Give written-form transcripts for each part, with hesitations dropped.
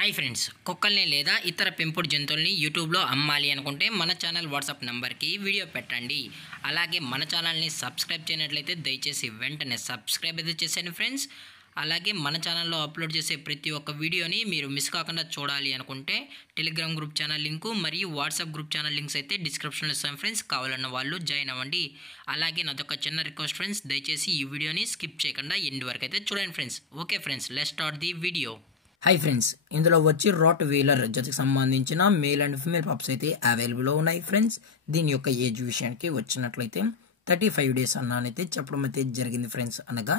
Hi friends, కుక్కల్ని లేదా ఇతర పెంపుడు జంతువుల్ని యూట్యూబ్లో అమ్మాలి అనుకుంటే మన ఛానల్ వాట్సాప్ నెంబర్కి వీడియో పెట్టండి. అలాగే మన ఛానల్ని సబ్స్క్రైబ్ చేయనట్లయితే దయచేసి వెంటనే సబ్స్క్రైబ్ అయితే చేసేయండి ఫ్రెండ్స్. అలాగే మన ఛానల్లో అప్లోడ్ చేసే ప్రతి ఒక్క వీడియోని మీరు మిస్ కాకుండా చూడాలి అనుకుంటే టెలిగ్రామ్ గ్రూప్ ఛానల్ లింకు మరియు వాట్సాప్ గ్రూప్ ఛానల్ లింక్స్ అయితే డిస్క్రిప్షన్లో ఇస్తాను ఫ్రెండ్స్. కావాలన్న వాళ్ళు జాయిన్ అవ్వండి. అలాగే నాదొక చిన్న రిక్వెస్ట్ ఫ్రెండ్స్, దయచేసి ఈ వీడియోని స్కిప్ చేయకుండా ఎండ్ వరకు అయితే చూడండి friends. Okay friends, let's start the video. Hi friends, ఇందులో వచ్చి రాట్ వీలర్ జతకి సంబంధించిన మేల్ అండ్ ఫీమేల్ పప్స్ అయితే అవైలబుల్లో ఉన్నాయి ఫ్రెండ్స్. దీని యొక్క ఏజ్ విషయానికి వచ్చినట్లయితే 35 days అన్నానైతే చెప్పడం అయితే జరిగింది ఫ్రెండ్స్. అనగా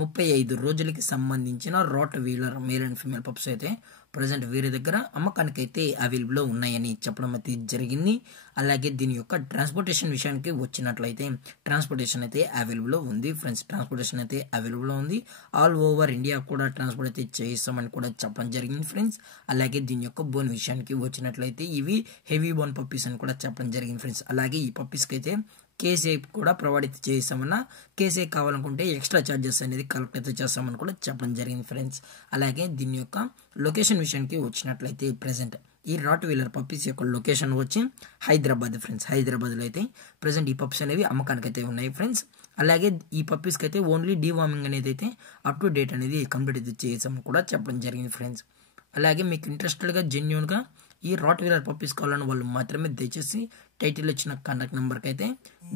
35 రోజులకి సంబంధించిన Rottweiler male and female pups అయితే ప్రజెంట్ వీరి దగ్గర అమ్మకానికి అయితే అవైలబుల్లో ఉన్నాయని చెప్పడం అయితే జరిగింది. అలాగే దీని యొక్క ట్రాన్స్పోర్టేషన్ విషయానికి వచ్చినట్లయితే ట్రాన్స్పోర్టేషన్ అయితే అవైలబుల్లో ఉంది ఫ్రెండ్స్. ట్రాన్స్పోర్టేషన్ అయితే అవైలబుల్లో ఉంది. ఆల్ ఓవర్ ఇండియా కూడా ట్రాన్స్పోర్ట్ అయితే చేయిస్తామని కూడా చెప్పడం జరిగింది ఫ్రెండ్స్. అలాగే దీని యొక్క బోన్ విషయానికి వచ్చినట్లయితే ఇవి హెవీ బోన్ పప్పీస్ అని కూడా చెప్పడం జరిగింది ఫ్రెండ్స్. అలాగే ఈ పప్పీస్కి అయితే కేసీ కూడా ప్రొవైడ్ అయితే చేస్తామన్నా, కేసీ కావాలనుకుంటే ఎక్స్ట్రా ఛార్జెస్ అనేది కలెక్ట్ అయితే చేస్తామని కూడా చెప్పడం జరిగింది ఫ్రెండ్స్. అలాగే దీని యొక్క లొకేషన్ విషయానికి వచ్చినట్లయితే ప్రజెంట్ ఈ రాట్ వీలర్ పప్పీస్ యొక్క లొకేషన్ వచ్చి హైదరాబాద్ ఫ్రెండ్స్. హైదరాబాద్లో అయితే ప్రజెంట్ ఈ పప్పీస్ అనేవి అమ్మకానికి అయితే ఉన్నాయి ఫ్రెండ్స్. అలాగే ఈ పప్పీస్కి అయితే ఓన్లీ డీవార్మింగ్ అనేది అయితే అప్ టు డేట్ అనేది కంప్లీట్ అయితే చేసామని కూడా చెప్పడం జరిగింది ఫ్రెండ్స్. అలాగే మీకు ఇంట్రెస్టెడ్గా జెన్యూన్గా ఈ రాట్ వీలర్ పప్పీస్ కావాలని వాళ్ళు మాత్రమే దయచేసి టైటిల్ ఇచ్చిన కాంటాక్ట్ నెంబర్కి అయితే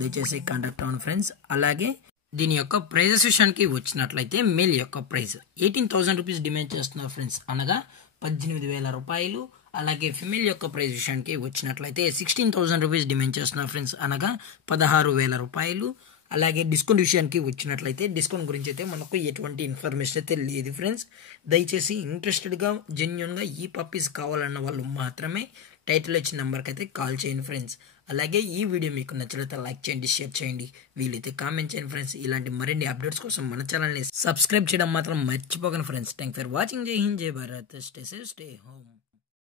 దయచేసి కాంటాక్ట్ అవ్వండి ఫ్రెండ్స్. అలాగే దీని యొక్క ప్రైజెస్ విషయానికి వచ్చినట్లయితే మేల్ యొక్క ప్రైస్ 18,000 రూపీస్ డిమాండ్ చేస్తున్నారు ఫ్రెండ్స్, అనగా 18,000 రూపాయలు. అలాగే ఫిమేల్ యొక్క ప్రైస్ విషయానికి వచ్చినట్లయితే 16,000 రూపీస్ డిమాండ్ చేస్తున్నారు ఫ్రెండ్స్, అనగా 16,000 రూపాయలు. అలాగే డిస్కౌంట్ విషయానికి వచ్చినట్లయితే డిస్కౌంట్ గురించి అయితే మనకు ఎటువంటి ఇన్ఫర్మేషన్ అయితే లేదు ఫ్రెండ్స్. దయచేసి ఇంట్రెస్టెడ్గా జెన్యూన్గా ఈ పప్పీస్ కావాలన్న వాళ్ళు మాత్రమే టైటిల్ ఇచ్చిన నెంబర్కి అయితే కాల్ చేయండి ఫ్రెండ్స్. అలాగే ఈ వీడియో మీకు నచ్చినట్లయితే లైక్ చేయండి, షేర్ చేయండి, వీలైతే కామెంట్ చేయండి ఫ్రెండ్స్. ఇలాంటి మరిన్ని అప్డేట్స్ కోసం మన ఛానల్ని సబ్స్క్రైబ్ చేయడం మాత్రం మర్చిపోకండి ఫ్రెండ్స్. Thank for watching. జై హింద్, జై Bharat, stay safe, stay home.